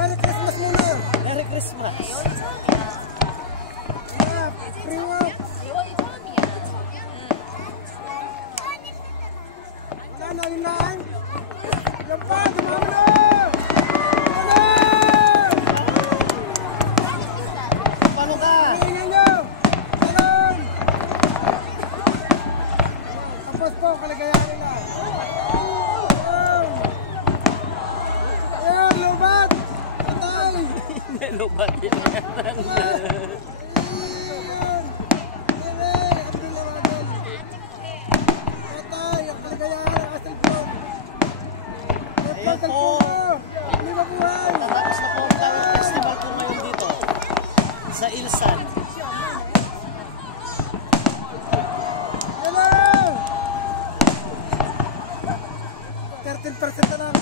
Merry Christmas muna. Merry Christmas. Wala na, yun lang. Yan pa, dumami na. Paano ka? Ingin nyo. Alam. Tapos po, kaligayahan nila. Ayan, lubat. Patay. Lubat yun. Ayan po. Tatapos na po ang Flower Festival po ngayon dito sa Ilsan. Hello! 13% na lang.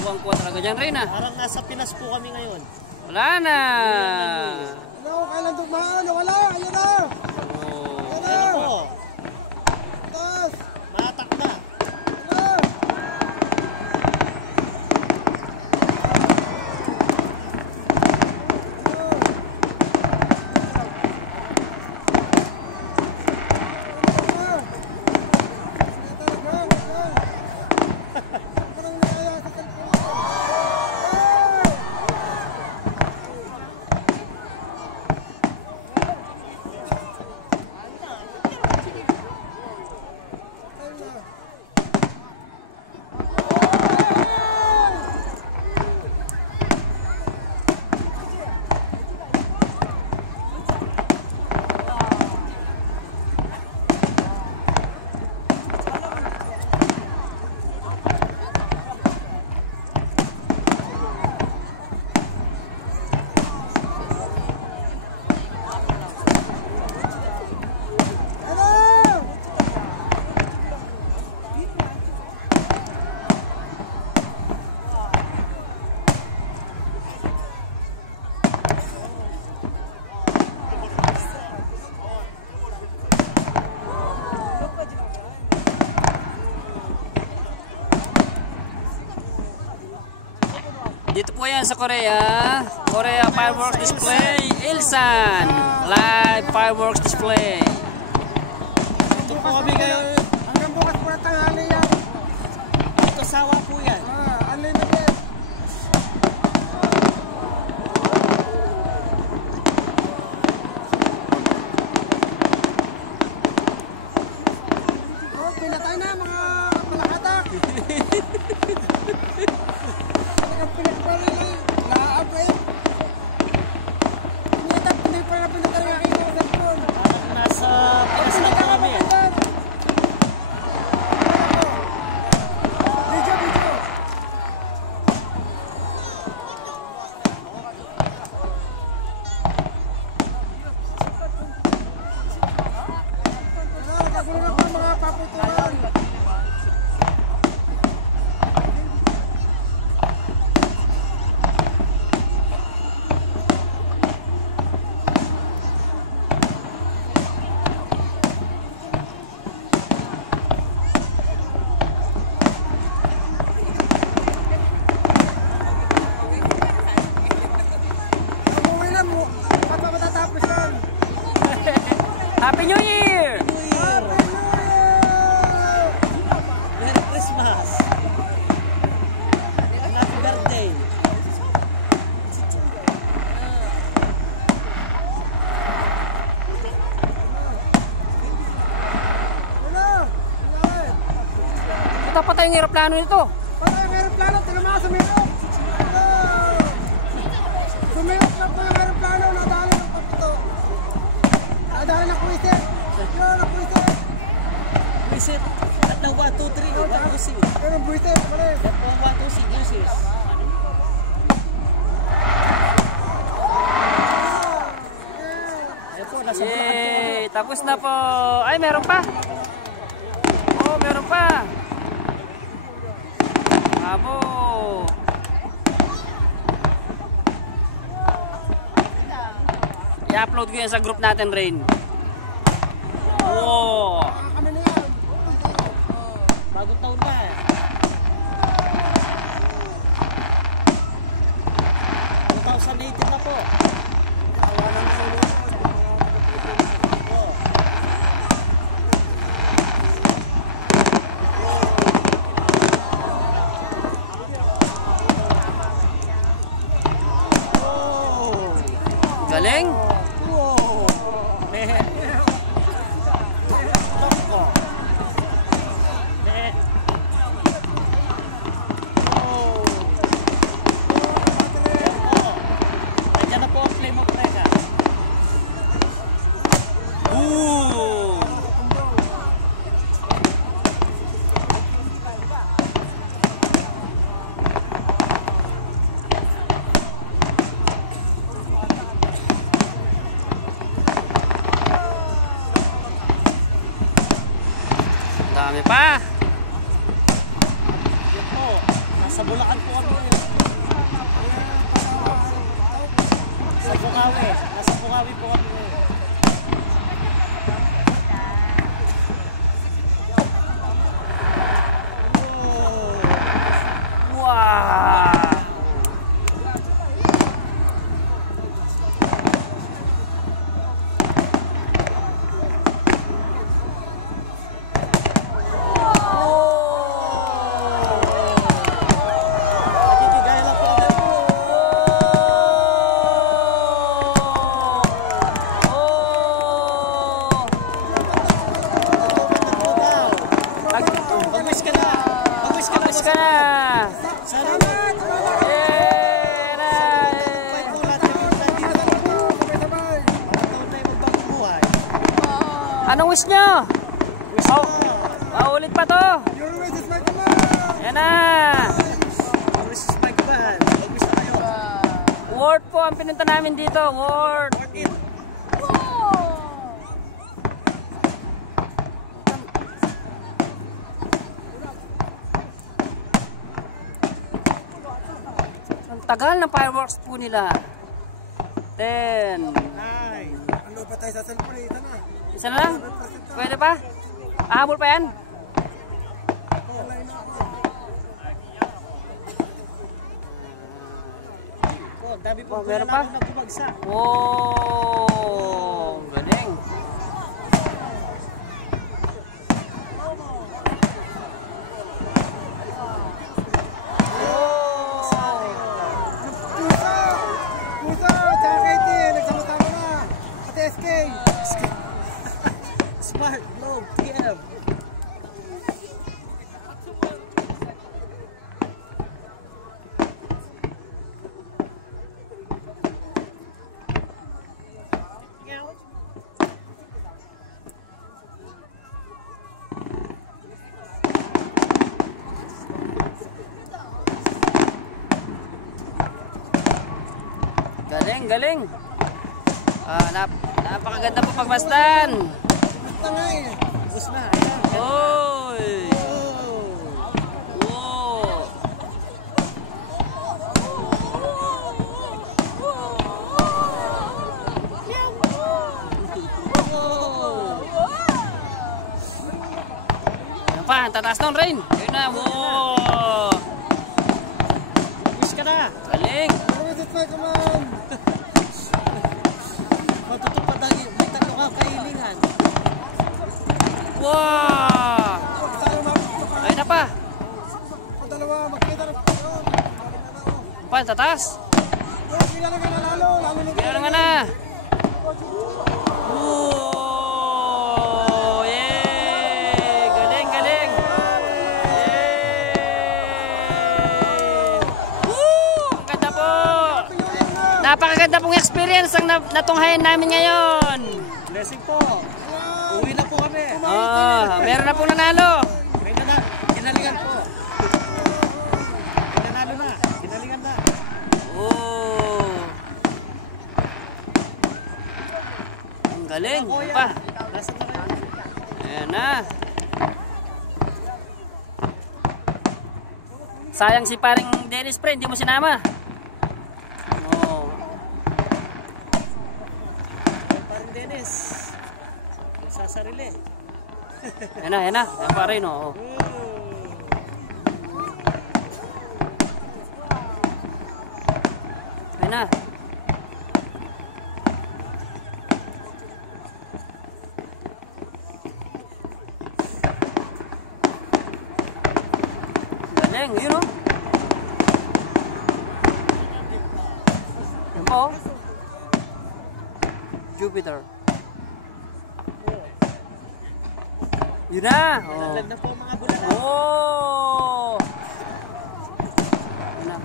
Kuwang-kuwa talaga dyan, Reyna. Parang nasa Pinas po kami ngayon. Wala na. Hello, kailan dumaan? Wala, ayun na! Ayan po. Taas! Matak na. Hello! Dito po yan sa Korea. Korea Fireworks Display. Ilsan. Live Fireworks Display. Ito po kami ngayon. Hanggang bukas po na tanghali yan. Ito sawa po yan. Unlimited. Oh, pinatay na mga malakatak. Talagang pinagpalala eh. Laab eh. Hindi pa na pinatay ng aking mga cellphone. Parang nasa Pinas na po kami. Video. Nagagulong pa mga paputuran. Umuwi na mo. Ba't pa matatapos yan? Happy New Year! Merry Christmas. And happy birthday. Ito patay yung aeroplano nito. Patay ang aeroplano, tinama sumirap. Sumirap na po yung aeroplano, nadali ng papito. Nadali ng kuwisit. Yun, ang kuwisit. Visit at ng 1, 2, 3. What you see? Yun ang buwisit, mali. That po 1, 2, 3 uses. Ayan po, nasa Bulacan po. Yay! Tapos na po. Ay, meron pa. Oh, meron pa. Bravo. I-upload ko yan sa group natin, Rain. Wow. Kami na yan. Galing. Wow. Man. Toko. Man. Oh. Nandiyan na po ang flame of Rega. Ooh. Dami pa. Yan po. Nasa Bulacan po kami ngayon. Sa Bukawi. Nasa Bukawi po kami ngayon. Wow. Nakikigaya lang po kami. Mag-wish ka na. Mag-wish ka na. Alis ka na. Sana Yeah, na. may tulad yung dito. Sabay-sabay. Mga taon na yung magbagong buhay. Anong wish nyo? Wish Oh. na. Ulit pa to. Your wish is my command. Yan na. Wish is my command. Mag-wish na kayo. Word po ang pinunta namin dito. Word. Work it. Ang tagal ng fireworks po nila. 10. Nice. Ano pa tayo sa cellphone? Ito na. Isa na lang? Pwede pa? Ahabol pa yan? Oh, dami po Oh, meron pa? na bumagsak. Wow! Galing. Pusa! Pusa! Tsaka Katie, nagsama-sama na. Ate SK. Smart Globe TM. Galing, galing. Napakaganda po pagmasdan. Basta nga eh. Bus na. Ayan. Oy! Oh. Wow! Yan pa, ang tataas ng rain. Yun na, wow! Wish ka na. Galing! Your wish is my command. Matutupad ang may tatlo kang kahilingan. Wow! Huwag tayo mapapakain. Ayun na pa. Sa dalawa, magkita na. Pa, ang tataas. Kaya na nga nanalo. Lalo na Kaya nga na. Wow! Yay! Galing, galing! Yay! Woo! Ang ganda po! Napakaganda pong experience ang natunghayan namin ngayon. Blessing po. Uwi na po kami. Meron na pong nanalo. May kinalingan po. Nanalo na. Kinalingan na. Oh! Ang galing. Ano pa? Nasa na kayo? Ayan na. Sayang si paring Dennis Pre, hindi mo sinama. Oh. Parang Dennis. Sasarili. Ayan na, ayan na. Ayan pa rin, oh. Ayan na. Galing, yun oh. Yan po. Jupiter. Yun na. Nalaglag na po mga bulalan. Oh! Yun na.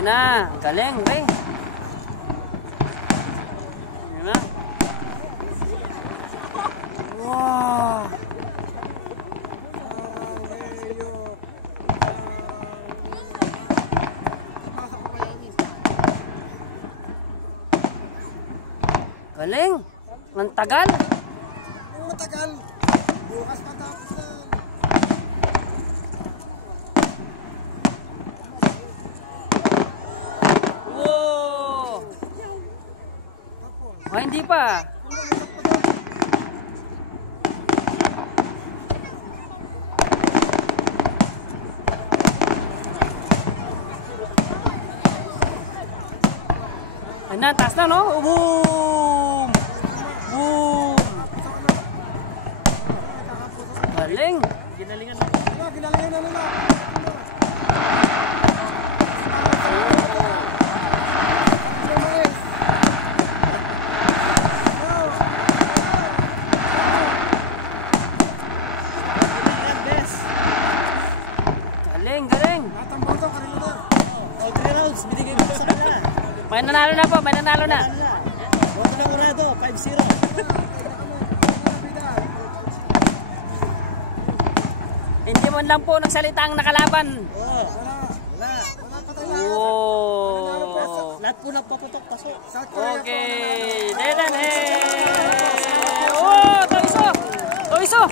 Yun na. Galing, Ray. Yun na. Wow! Galing. Ang tagal. Ang matagal. Bukas matapos na. Wow! Oh, hindi pa. Ay na, taas na, no? Oh, boom! Boom! Galing! Ginalingan. Ginalingan na nila. Ginalingan, bes. Galing, galing! Natambang to, karilodor. O, 3 rounds. Binigay ko sa kanila. May nanalo na po, may nanalo na. Ano na? Boto ng Urado, 5-0. Hindi mo lang po nagsalita ang nakalaban. Oo. Wala. Wala. Wala patay na. Wow! Lahat po nagpaputok, pasok. South Korea po. Okay! Dedan, eh! Oh! Toiso! Toiso!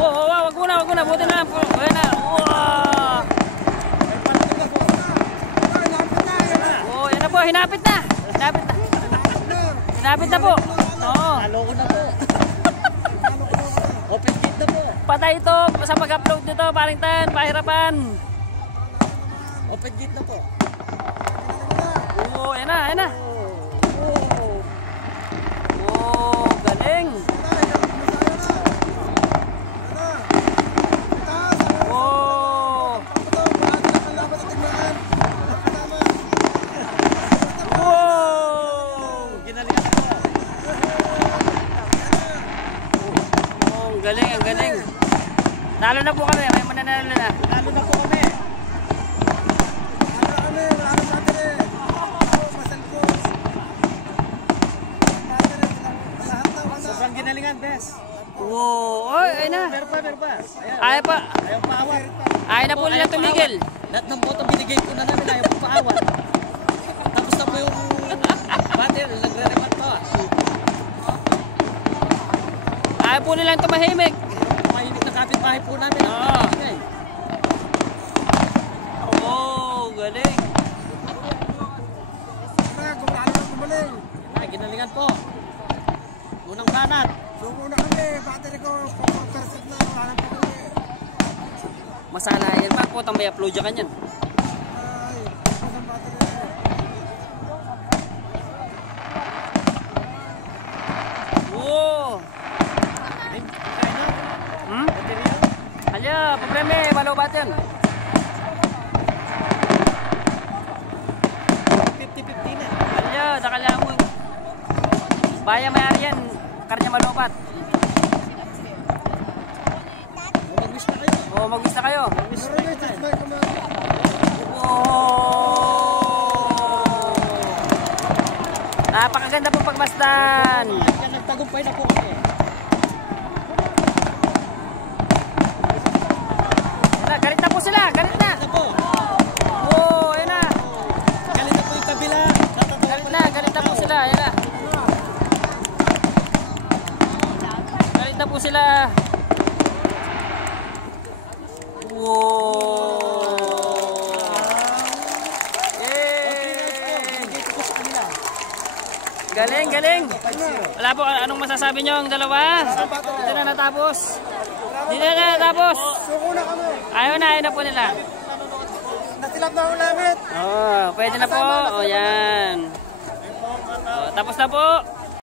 Oh, wag muna, wag muna. Buti na lang po. Ayan na. Wow! Oh, yan na po. Hinapit na. Hinapit na. Hinapit na po. Oo. Halo ko na po. Open gate na po. Patay ito sa pag-upload nito. Paringtan, pahirapan. Open gate na po. Oh, yan na, yan na. Oh, galing. Oh. Wow! Ginalingan na po. Oh, ang galing, ang galing. Talo na po kami, may mananalo na. Lalo na po kami. Sobrang ginalingan, bes. Wow! Oy, ayun na. Meron pa. Ayan. Ayaw pa. Ayaw paawat. Ayaw na po nila tumigil. Lahat ng boto binigay ko na namin, ayaw po paawat. Tapos na po yung battle, nagre-remat pa. Ayaw po nilang tumahimik. Mahinig na kapitbahay po namin. Oo. Oh, galing. Ginalingan po. Unang banat. Suko na kami, battery ko, 4% na, wala nang pagkuli. Masala yan pa po, tambay upload ya kanyan. Ay, isang battery na. Wow! Ay, kaya na. Hmm? Baterya. Alya, papreme, balobat yan. 50-50 na. Alya, dakala mo. Baya may ariyan, karnya malobat. Mag-wish na kayo. Oh, mag-gusto kayo. Mag-wish na Meron na kayo. yung may kumari. Wow! Napakaganda po pagmasdan. Kaya nagtagumpay na po kami. Galit na po sila, galit na. Galit na po. Oh, ayun na. Galit na po yung kabila. Galit na po sila, ayun na. Galit na po sila. Wow! Binigay ko po sa kanila. Galing, galing. Wala po, anong masasabi nyo ang dalawa? Dito na natapos. Dito na natapos. Suko na kami. Ayaw na po nila. Nasilap na ako namin. Oh, pwede na po. Oh, yan. Oh, tapos na po.